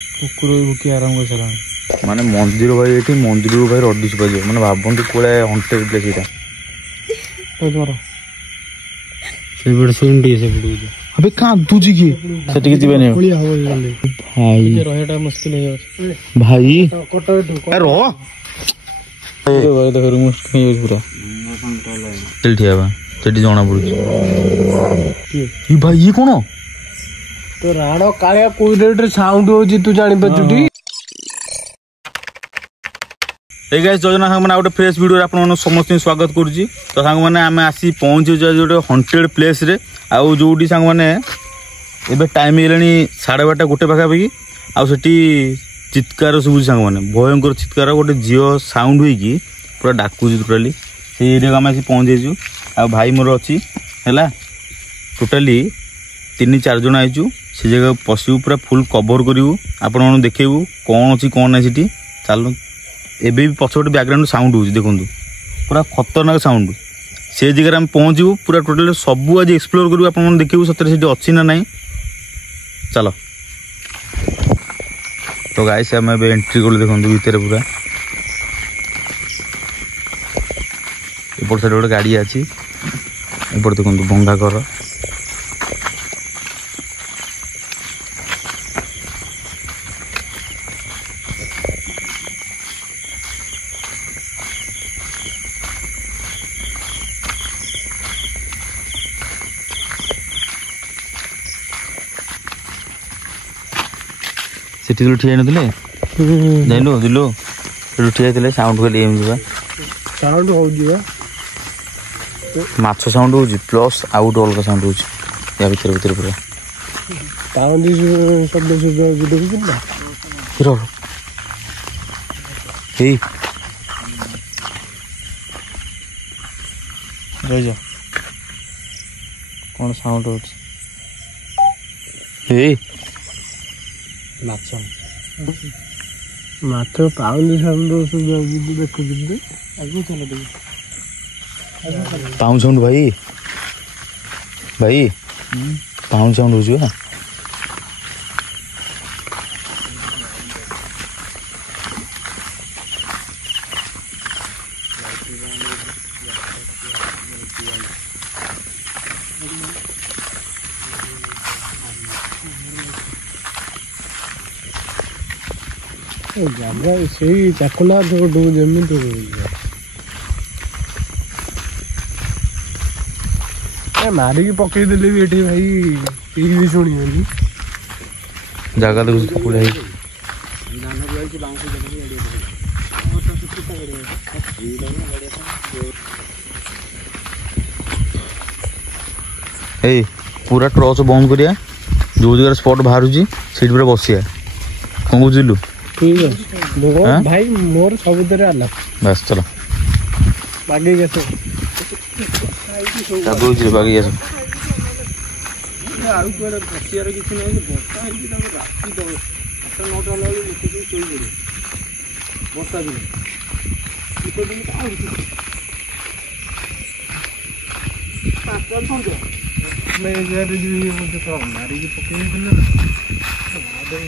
कुकुर भुकी आराम कर सारा माने मंदिर भाई ये मंदिर भाई रडी सुबह मैंने भावती कोड़े हंटेड प्लेस यहाँ अबे कांदुची कि सेटिक जीवन भाई रहा मुश्किल है भाई मुश्किल पूरा चल ठिया सेठी जना पड़ी भाई ये कौन तो राण कालिया कोई रेट साउंड हो तू जानी पार्टी ए गाइस योजना सांग मैंने गोटे फ्रेश वीडियो आपन समस्त स्वागत करुच्ची तो सांग मैंने आम आसी पहुँचे गोटे हंटेड प्लेस रे आउ जोटी सांग मैंने एबे टाइम हेलानी 12:30 गोटे पाखापाखि आउ सेठी चित्कार शुभुची सांग मैंने भयंकर चित्कार गोटे झील साउंड होगी पूरा डाकुची टोटाली से एरिया आम आसी पहुँचेचु आ भाई मोर अच्छी है टोटाली 3-4 जन आईचु से जगह पशु पूरा फुल कभर करूँ आपण देखू कौन अच्छी कौन ना सीटी चलो एबे भी पछपटे बैकग्राउंड साउंड हो देखो पूरा खतरनाक साउंड से जगह आम पहुँचू पूरा टोटाल सबू आज एक्सप्लोर करूँ आप देखू सतरे सीटी अच्छी ना नहीं चलो तो गाइस आम एंट्री कलु देखो भितर पूरा एपट साइड गोटे गाड़ी अच्छी एपट देखो भंगा घर सेठी तो ठिया नथिले जाइलो दिलो सेठी ठिया थिले साउंड कले एम जिबा साउंड हो जिबा माछ साउंड हो जी प्लस आउट ऑल का साउंड हो जी या भीतर भीतर पूरा साउंड शब्द शब्द देखु ना हिरो हे रह कौन साउंड हो हे माछ पाउंड साउंड देखु आगु चल दे पाउंड साउंड भाई भाई पाउंड साउंड हो जो जगह से चाकुला जमी तो मारिकी पकईदेली भी ये भाई केही भी शुणी जगह देखो चाकुला पूरा ट्रच बंद करिया जो जगह स्पॉट बाहर से पूरा बसिया कौन बुझलु ठीक है देखो भाई मोर सबुतरे आला बस चलो बागे कैसे सब बुझले बागे कैसे आउ कोरे बसियार किछ नै बस्ता हेकि तब राती दो 8-9 वाला लोक सोई पड़े बस्ता दिन इको दिन का आउ पास्ता फोन दे मैं यार जी मुझे तो मारी की पके दिन ना आदे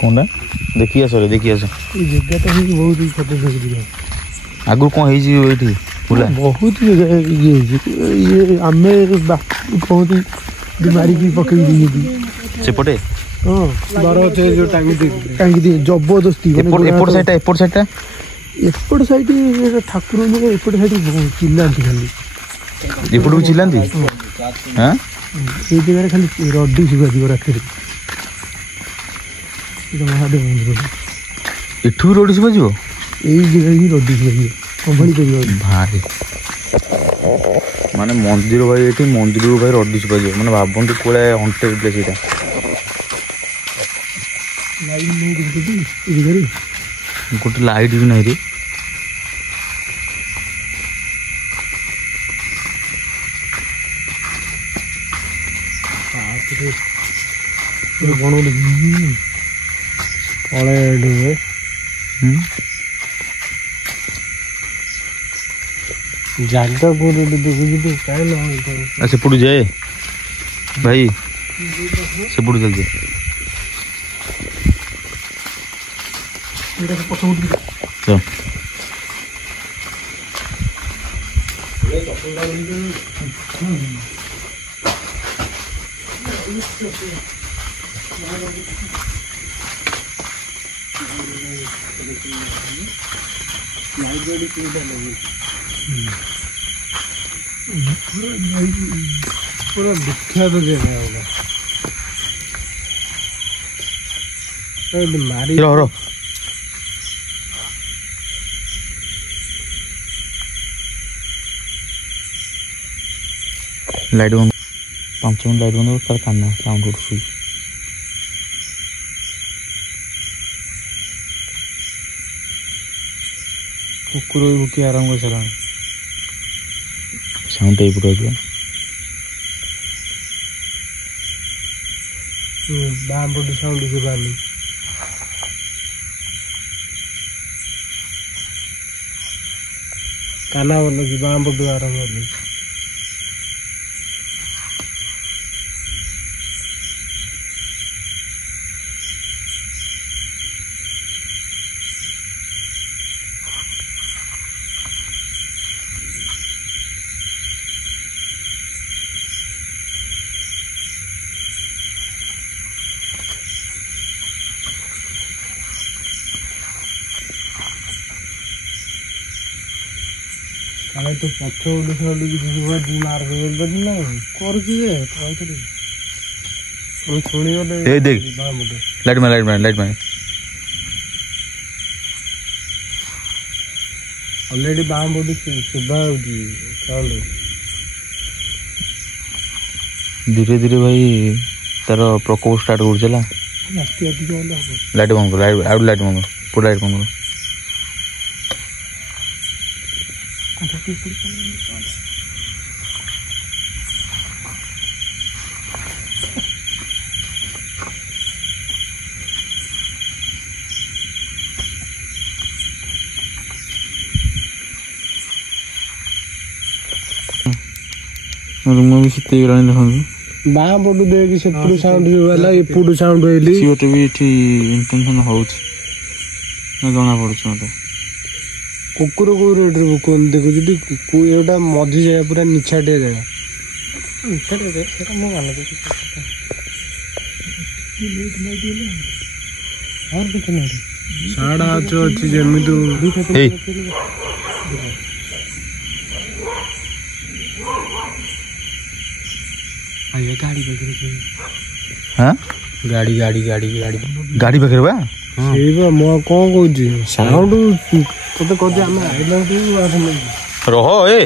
कौन देखिए सर देखिए सर जगह तो बहुत ही खतरनाक आगु कौन है पूरा बहुत ये आमे बहुत बीमारी की पकई दी सेपटे हां बारो थे जो टांगी दी जबरदस्ती एपट साइड ठाकुर एपट साइड चिल्लांती खाली एपट को चिल्लांती हां ये जगह खाली रड्डी सुगा दियो रात रे महादेव मंदिर एठू रोड से बजियो एई जगह ही रड्डी सुगा कंपनी करियो भाई माने मंदिर भाई ये मंदिर भाई रड्डी से बजियो माने भाबंती कोले हंटेड प्लेस इटा लाइन नहीं दिखती इधर गोटे लाइट भी नहीं रे बनो पड़े ଜାଗା କୋଉଠି ଦେଖୁଛୁ କାହିଁ ନା ସେପଟୁ ଯାଏ ଭାଇ ସେପଟୁ ଚାଲିଛି पूरा विख्यात जगह होगा मारी रो लाइट बंद 5 मिनट लाइट बंद कर कान्ना साउंड उठू कुकुर भुकी आराम कर चला साउंड टाइप रहा बांबोडी साउंड सुरानी काना बोलो कि बांबोडी आराम कर अरे तो पक्ष मार ना कर देख लाइट में ऑलरेडी बाम बोडी सुबह धीरे धीरे भाई तार प्रकोप स्टार्ट कर चला लाइट बंद कर लाइट बंद पूरा लाइट बंद रूम भी सीते गलानी देखो बाम बोडी देख से पुरु साउंड वाला ये पुरु साउंड होइली सीओटी भी इठी इंटेंशन होउछ ना जाना पड़छ मते कुकुर को रेट रे कोन देखो जदी को एटा मधी जाय पूरा निछाटे जाय निछाटे दे सेटा मो गाना दे और कुछ नहीं साड़ा आचो अछि जेमि तो हे आये गाड़ी बगरे हां गाड़ी बगरे बा सेबा मो कोन कहूची साउंड तो कहते हम आइला तो आस नहीं रहो ए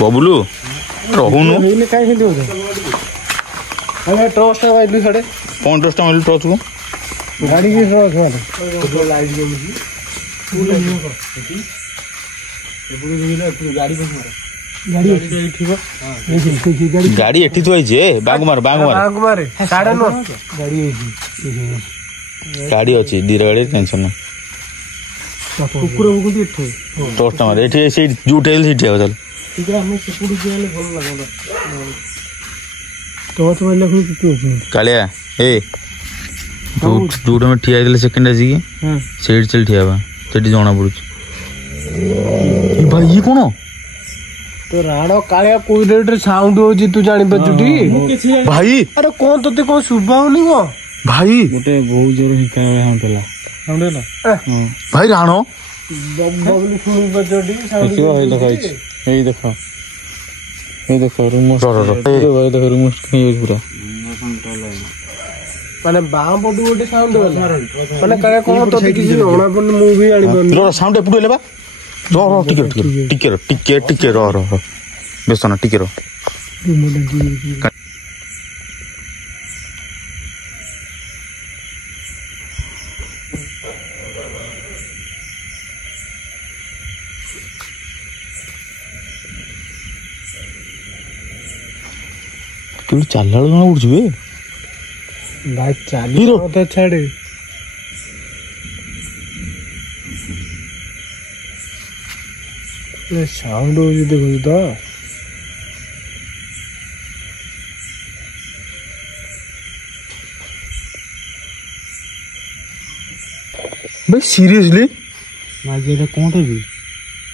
बबलू रहूनु हेले काई हिंदी हो अबे ट्रस्ट है भाई साडे कौन ट्रस्ट मिल ट्रस्ट को गाड़ी की ट्रस्ट वाला लाइट जो मुझे पूरा नहीं कर ये पूरा जो गाड़ी बस मारो गाड़ी एठी ठीक है गाड़ी एठी तो जे बाग मारे साडे नो गाड़ी एठी गाड़ी अछि धीरे गाड़ी टेंशन ना कुकुर को भी एठी ट्रस्ट मारे एठी से जूटेल सीट है चल ठीक है हमें सिपुड़ी गेले भल लागला तो मारले हम कुकुर कालिया ए जूट में ठिया देले सेकंड आसी हां सेट चल ठिया बा सेठी जोना पड़छ ए भाई ये कोन तो राणो कालिया कोई रेट साउंड हो जी तू जानि बजुटी भाई अरे कौन तते को सुबाउनी को भाई गोटे बहुत जोर हिका हम पेला साउंड ना भाई राणो बबली सुनी बजुटी साउंड देखो ए देखो रूम भाई देखो रूम कहीं पूरा माने बाम पटु गोटे साउंड वाला माने कालिया कौन तते किसी होना पण मूवी आनी बन रो साउंड एपडू लेबा रो टिके रो व्यस्त ना टिके रो तू चलला ना उड़ जुए भाई चाली तो छाड़े ସାଉଣ୍ଡ ହଉଛି ଦେଖୁଛୁ ତ भाई सीरियसली ଆଜ୍ଞା ଏଇଟା କଣଟା କି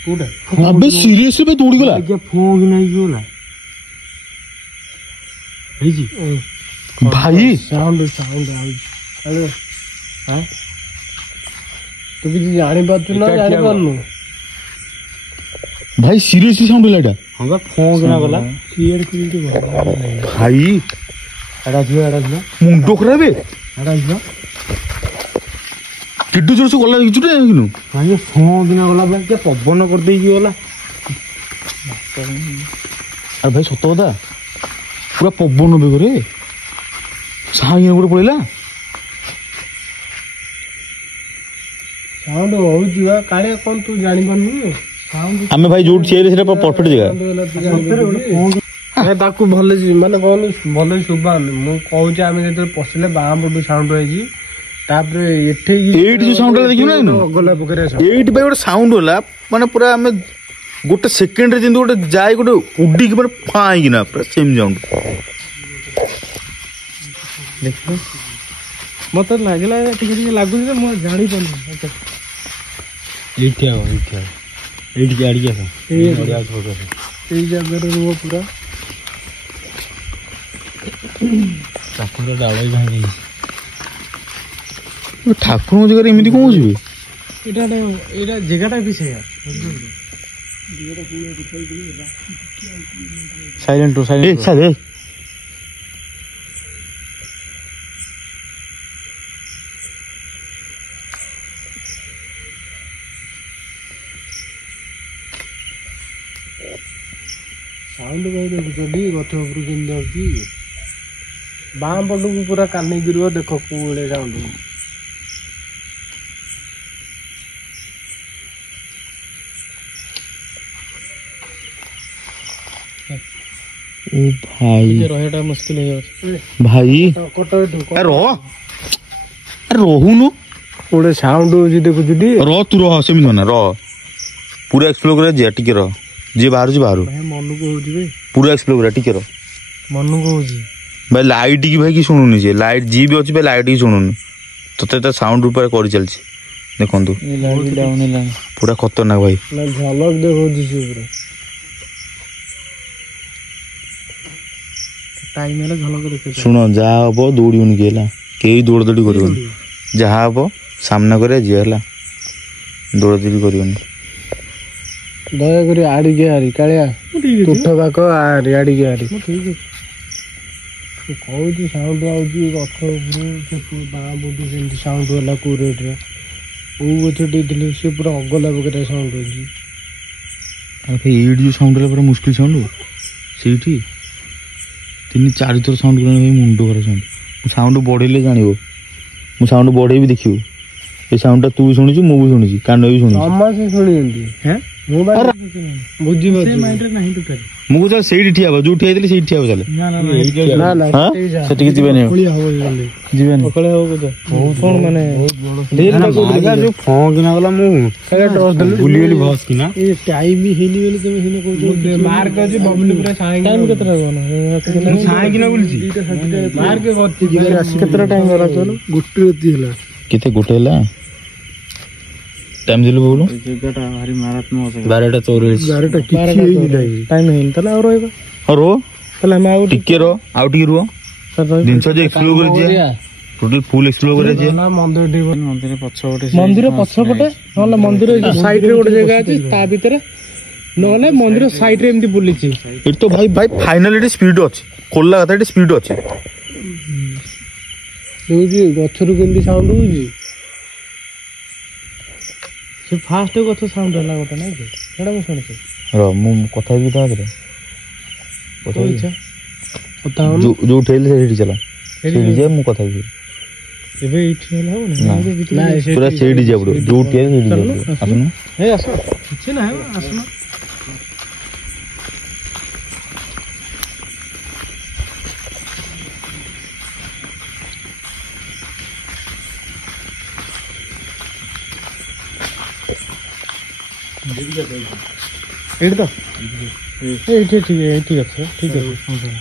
କୋଉଟା अबे सीरियसली भाई दौड़ी गला ଆଜ୍ଞା ଫୋଁ କି ନାଇଁ କି ଗଲା ହେଇଛି भाई ସାଉଣ୍ଡ ଆଉଛି ଆରେ ହଁ ତୁ କିଛି ଜାଣିପାରୁଛୁ ନା ଜାଣିପାରୁନୁ भाई सीरियसली साउंड होला एटा ହଁ ବା ଫୋଁ କିନା ଗଲା କ୍ଲିୟର भाई ଏଟା ଝିଅ मुंडो खराब है ଏଟା ଝିଅ किड्डू जोर से गला किचुटे किनु ଆଜ୍ଞା ଫୋଁ କିନା ଗଲା ବା କିଏ ପବନ କରିଦେଇକି ଗଲା अरे भाई सत कथा पूरा पवन बेगरे साहा गोटे पड़ेगा ସାଉଣ୍ଡ ହଉଛି ବା କାଳିଆ କଣ ତୁ ଜାଣିପାରୁନୁ ସାଉଣ୍ଡ आम भाई जो चेयर से परफेक्ट जगह ତାକୁ ଭଲ ମାନେ କଣ ଭଲ ଶୁଭାନି ମୁଁ କହୁଛି ଆମେ ଯେତେବେଳେ ପଶିଲେ ବାଁ ପଟୁ ସାଉଣ୍ଡ ହେଇଛି ତାପରେ ଏଠେଇକି ଏଇଠି ଯୋଉ ସାଉଣ୍ଡ ଦେଖିବୁ ନା ଗଲା ପକରେ ଏଇଠି ଭାଇ ଗୋଟେ ସାଉଣ୍ଡ ହେଲା ମାନେ ପୁରା ଆମେ ଗୋଟେ ସେକେଣ୍ଡରେ ଯେମିତି ଗୋଟେ ଯାଏ ଗୋଟେ ଉଡିକି ମାନେ ଫାଇକିନା ପୁରା ସେମ୍ ସାଉଣ୍ଡ ଦେଖିବ ମତେ ଲାଗିଲା ଟିକେ ଟିକେ ଲାଗୁଛି ଯେ ମୁଁ ଜାଣିପାରୁନି ଏଇଠି ଆଡ଼ିକି ଆସ ଏଇ ଜାଗାରେ ରୁହ ପୁରା ଠାକୁର ଡାଳ ଭାଙ୍ଗି ଠାକୁରଙ୍କ ଜାଗାରେ ଏମିତି କଣ ହଉଛି ଏଇଟା ଜାଗାଟା ବି ସେଇଆ ସାଇଲେଣ୍ଟ ସାଉଣ୍ଡ ଭାଇ ଦେଖୁଛନ୍ତି ଗଛ ଉପରୁ କେମିତି ଯାଉଛି ବାଁ ପଟକୁ ପୁରା କାନେଇକି ରୁହ ଦେଖ କୋଉ ଭଳିଆ ସାଉଣ୍ଡ ओ भाई ରହିବାଟା ମୁସ୍କିଲ ହେଇଯାଉଛି भाई ରହୁନୁ ଗୋଟେ ସାଉଣ୍ଡ ହଉଛି ଦେଖୁଛୁ ଟି ତୁ ରହ ସେମିତି ନା ରହ ପୁରା ଏକ୍ସପ୍ଲୋର କରିବା ଯିବା ଟିକେ ରହ ଯିଏ ବାହାରୁଛି ବାହାରୁ ମନକୁ ହଉଛି ଭାଇ ପୁରା ଏକ୍ସପ୍ଲୋର କରିବା ଟିକେ ରହ ମନକୁ ହଉଛି ଭାଇ ଲାଇଟ୍ କି ଭାଇ କି ଶୁଣୁନି ସେ ଲାଇଟ୍ ଯିଏ ବି ଅଛି ଭାଇ ଲାଇଟ୍ କି ଶୁଣୁନି ତତେ ତା ସାଉଣ୍ଡ ଉପରେ କରି ଚାଲିଛି ଦେଖନ୍ତୁ ପୁରା ଖତରନାକ ଭାଇ ଝଲକ ଦେଖଉଛି ସେ ପୁରା ଟାଇମ ହେଲେ ଝଲକ ଦେଖ ଶୁଣ ଯାହା ହବ ଦୌଡ଼ିବନି କି ହେଲା କେହି ଦୌଡ଼ା ଦୌଡ଼ି କରିବନି ଯାହା ହବ ସାମ୍ନା କରିବା ଯିବା ହେଲା ଦୌଡ଼ା ଦୌଡ଼ି କରିବନି ଦୟାକରି ଆଡ଼ିକି ହାରି କାଳିଆ ତୁଠ ପାଖ ଆଡ଼ିକି ହାରି କହୁଛି ସାଉଣ୍ଡ ଆଉଛି ଗଛ ଉପରୁ ସେ ବାଁ ପଟୁ ସେମିତି ସାଉଣ୍ଡ ହେଲା କୋଉ ରେଟ୍ରେ କୋଉ ଗଛ ଦେଇଥିଲେ ସେ ପୁରା ଅଗଲା ପକେଟା ସାଉଣ୍ଡ ହଉଛି ଏଇଠି ଯୋଉ ସାଉଣ୍ଡ ହେଲା ପୁରା ମୁସ୍କିଲ ସାଉଣ୍ଡ ସେଇଠି 3-4 ଥର ସାଉଣ୍ଡ କଲାଣି ଭାଇ ମୁଣ୍ଡ ଖରାପ ସାଉଣ୍ଡ ମୁଁ ସାଉଣ୍ଡ ବଢ଼େଇଲେ ଜାଣିବ ମୁଁ ସାଉଣ୍ଡ ବଢ଼େଇବି ଦେଖିବୁ ଏ ସାଉଣ୍ଡଟା ତୁ ବି ଶୁଣିଛୁ ମୁଁ ବି ଶୁଣିଛି କାନ ବି ଶୁଣିଛି ସମସ୍ତେ ଶୁଣିଛନ୍ତି ମୁଁ ବୁଝିପାରୁଛି ମୁଁ କହୁଛି ସେଇଠି ଠିଆ ହବ ଯୋଉ ଠିଆ ହେଇଥିଲି ସେଇଠି ଠିଆ ହବ ଚାଲେ ସେଠିକି ଯିବେନି ଯିବେନି କଣ ମାନେ କିନା ଗଲା ମୁଁ ବୁଲିଗଲି ବସ କିନା ଟାଇମ ହେଇନି ବୋଲି ତମେ ହେଇନି କହୁଛ ମାର୍କ ଅଛି ବବୁଲି ପୁରା ଟାଇମ କେତେଟା କିନା ବୁଲିଛି ମାର୍କ କେତେଟା ଟାଇମ ଗଲା ଚଲ ଗୋଟେ ରାତି ହେଲା କେତେ ଗୋଟେ ହେଲା टाइम दिलु बोलू 12:44 टाइम हेन तला और रहबा रो तला हम आउ टिके रो आउ टिके रो दिन से एक्सप्लोर कर जे टोटल फुल एक्सप्लोर कर जे ना मंदिर पछपटे नले मंदिर साइड रे गोटे जगह अछि ता भीतर नले मंदिर साइड रे एमती बुलिछि इट तो भाई फाइनली स्पीड अछि खोलला कथा स्पीड अछि देखि गछरु केंदी साउंड होजी से फास्ट गछ साउंड होला गोटे नै के एडा मु सुनछि र मु कथा की ता रे पता जो ठेल से चला सेठी जे मु कथा की एबे इठी होला हो ना पूरा सेठी जे बडो जो ठेल सेठी जे आसनु हे आसो किछ ना आसनु ଏଇଠି ତ ଏଇଠି ଠିକ ଅଛି ଠିକ ଅଛି।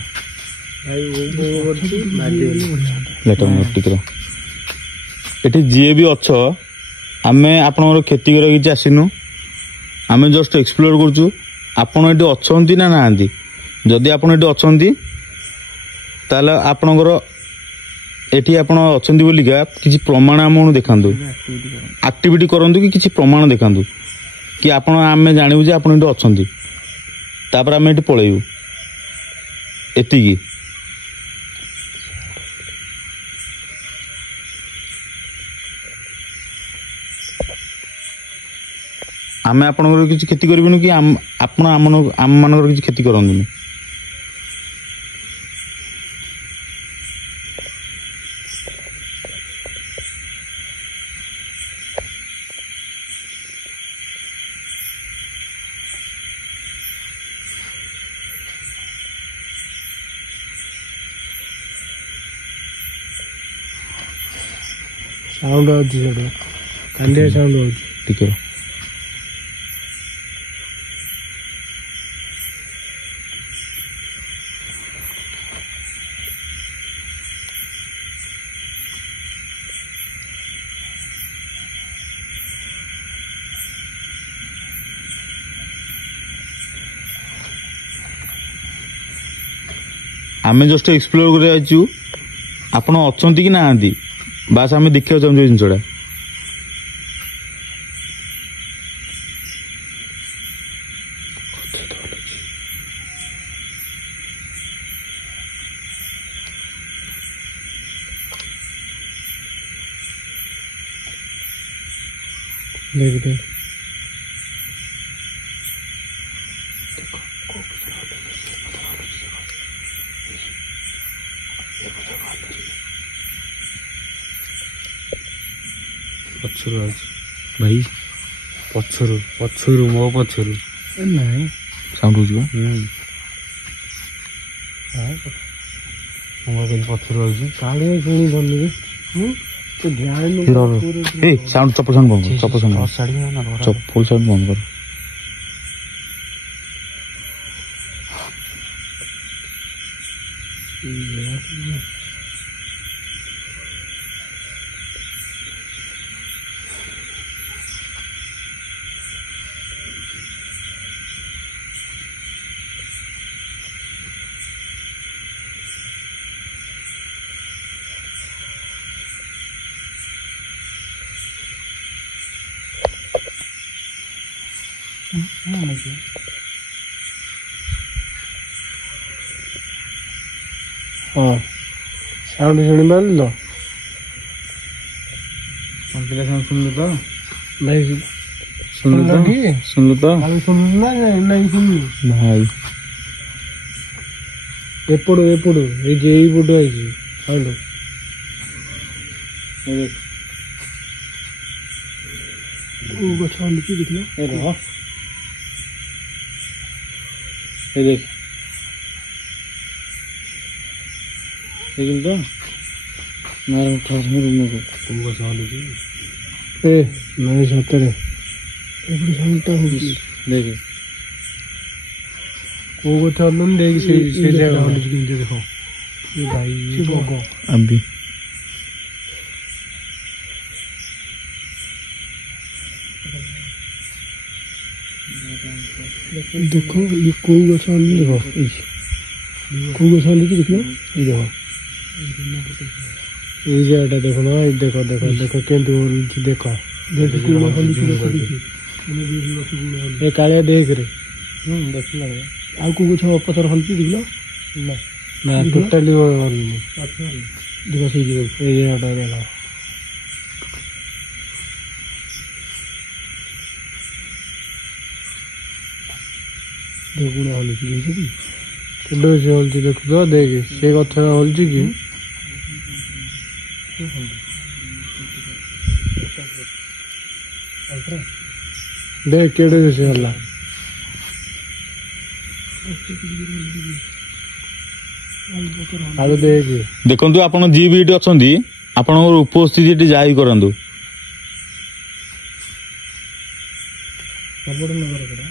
ଏଠି ଯିଏ ବି ଅଛ ଆମେ ଆପଣଙ୍କର କ୍ଷତି କରିବାକୁ କିଛି ଆସିନୁ, ଆମେ ଜଷ୍ଟ ଏକ୍ସପ୍ଲୋର କରୁଛୁ। ଆପଣ ଏଠି ଅଛନ୍ତି ନା ନାହାନ୍ତି? ଯଦି ଆପଣ ଏଠି ଅଛନ୍ତି ତାହେଲେ ଆପଣଙ୍କର ଏଠି ଆପଣ ଅଛନ୍ତି ବୋଲିକା କିଛି ପ୍ରମାଣ ଆମକୁ ଦେଖାନ୍ତୁ, ଆକ୍ଟିଭିଟି କରନ୍ତୁ କି କିଛି ପ୍ରମାଣ ଦେଖାନ୍ତୁ କି ଆପଣ ଆମେ ଜାଣିବୁ ଯେ ଆପଣ ଏଠି ଅଛନ୍ତି, ତାପରେ ଆମେ ଏଠି ପଳେଇବୁ। ଏତିକି। ଆମେ ଆପଣଙ୍କର କିଛି କ୍ଷତି କରିବୁନି କି ଆପଣ ଆମମାନଙ୍କର କିଛି କ୍ଷତି କରନ୍ତୁନି। ସାଉଣ୍ଡ ଆଉଛି ସେଟା, କାଲିଆ ସାଉଣ୍ଡ ଆଉଛି ଟିକେ। ଆମେ ଜଷ୍ଟ ଏକ୍ସପ୍ଲୋର କରି ଯାଇଛୁ, ଆପଣ ଅଛନ୍ତି କି ନାହାନ୍ତି ବାସ୍ ଆମେ ଦେଖିବାକୁ ଚାହୁଁଛୁ ଏ ଜିନିଷଟା। ପଛରୁ ଆଉଛି ଭାଇ, ପଛରୁ ମୋ ପଛରୁ ନାଇଁ ସାଉଣ୍ଡ ହଉଛି ବା। ପଛରୁ ଆଉଛି କାଳିଆ ଶୁଣି ପାରୁନି ରେ। ସାଉଣ୍ଡ ଚପଲ ସାଉଣ୍ଡ ବନ୍ଦ କର, ଚପଲ ସାଉଣ୍ଡ ଚପଲ ସାଉଣ୍ଡ ବନ୍ଦ କର। हाँ साउंड शुणी पारिल तो पिला साउंड सुनलु तो भाई सुनलु तो सुनलु तो सुनलु ना नहीं सुनलु भाई एपड़ो एपड़ो ए जे ई पड़ो आइछि साउंड ओ गछ लिखि देखलो ए रह ए देख तो मार उठा रूम को तुमको चालू की ए मैं सतरे एपड़ साउंडटा होगी देख वो चालू देख से जगह होली की देखो ये भाई ये बाबा अभी देखो ये कोई गछ देखो कोई गछ की देखो ये देखो ये जगह देखो ना देखो देखो देखो केंतु देखो ये कालिया देख रे देख लगे आ को कुछ पत्थर हल्की दिखलो ना ना टोटली देखो सही ये जगह देखो देखो हल्की देखी केडो से हल्की देखो तो देख से कथा हल्की की देख केडो से हल्ला आगे देख देखंतु आपण जी भी एटी अछंती आपनकर उपस्थिति एटी जाई करंतु सबड नगर करा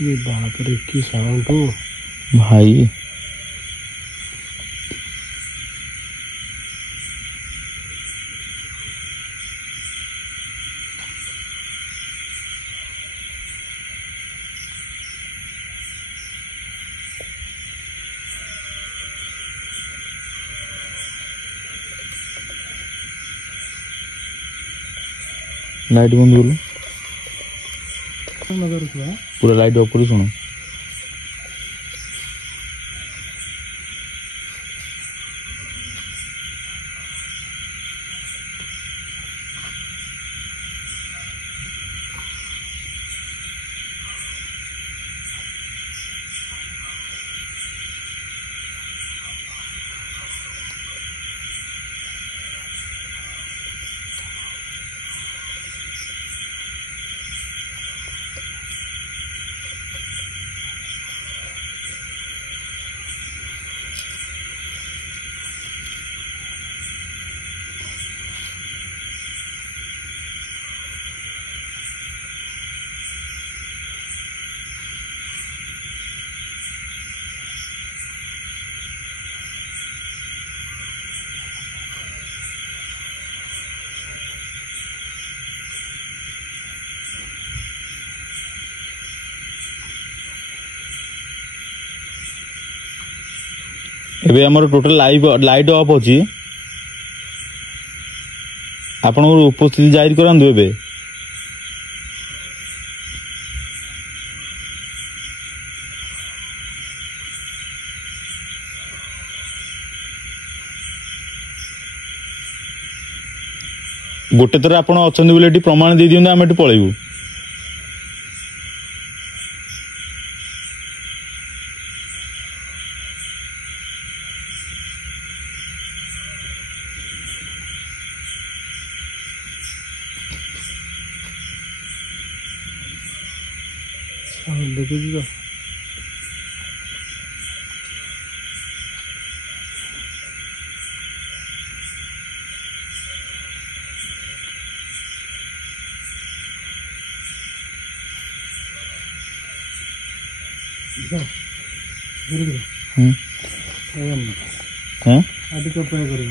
ये बाप रे की साउंड हो भाई। लाइट बंद कर लो, पूरा लाइट ऑफ करो। सुनो एबे हमर टोटल लाइट ऑफ अछि। आपण उपस्थिति जाहिर करंदु एबे। गोटे थर आपण अछंदी बोले एटी प्रमाण दे दियंदु, हम एटी पळेबु। देखो जी अधिक उपाय करें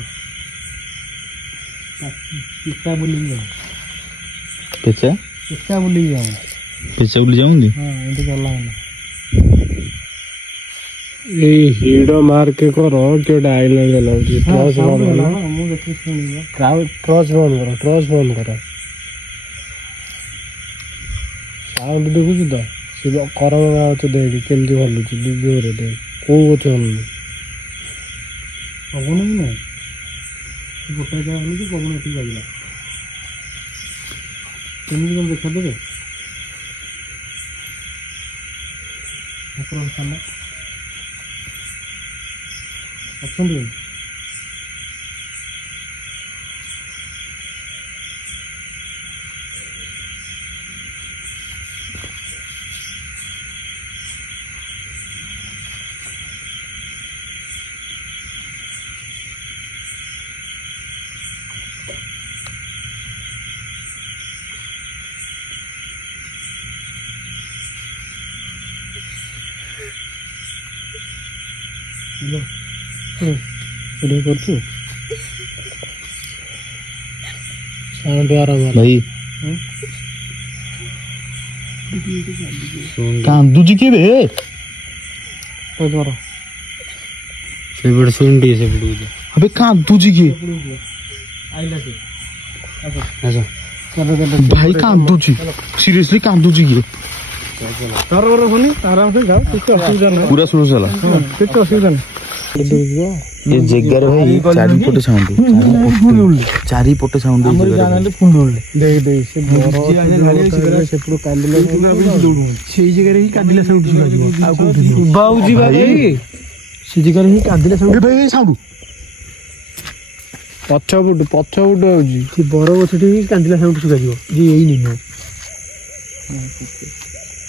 पिछा बोली जाओ, पिछा बोली जाओ, पिछा बोली जाऊंगी। हाँ ये चला ये हीडो मार के करो क्यों डायलॉग चलाओ जी। ट्रॉस बंद करो, मुंह देखि सुनियो। ट्रॉस बंद करो, ट्रॉस बंद करो। साउंड देखु तो से करवा तो देख केमती हलुची जोरे देख को गछ हलुनी पवन ही ना गोटा जा हलुची पवन एठी बाजिला केमती कोन देखा देबे ठाकुर सामने अछंदी वीडियो करछु साउंड आ रहा भाई कांदुजी के बे तो करो से बड़ सुंडी से बड़ू अबे कांदुजी के आइला से अच्छा चलो भाई कांदुजी सीरियसली कांदुजी के कर और होनी आराम से जाओ कुछ असुविधा नहीं पूरा शुरू चला कुछ असुविधा नहीं ये जग्गार भाई चारि पटे साउंड हमर जानले फुंड उड़ले देख देख से बरो से पूरा कांदले से जगह ही कांदले साउंड सुना जीव आ को बाऊजी भाई से जगह ही कांदले साउंड भाई साउंड पछ बुड आउजी से बरो गछटी ही कांदले साउंड सुना जीव जी एई निनो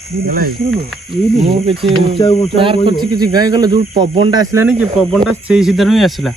ମୁଁ କିଛି ମାର୍କ କରିଛି କିଛି ଗାଈ ଗଲେ ଯୋଉ ପବନଟା ଆସିଲାନି କି ପବନଟା ସେଇ ସିଧାରୁ ହିଁ ଆସିଲା।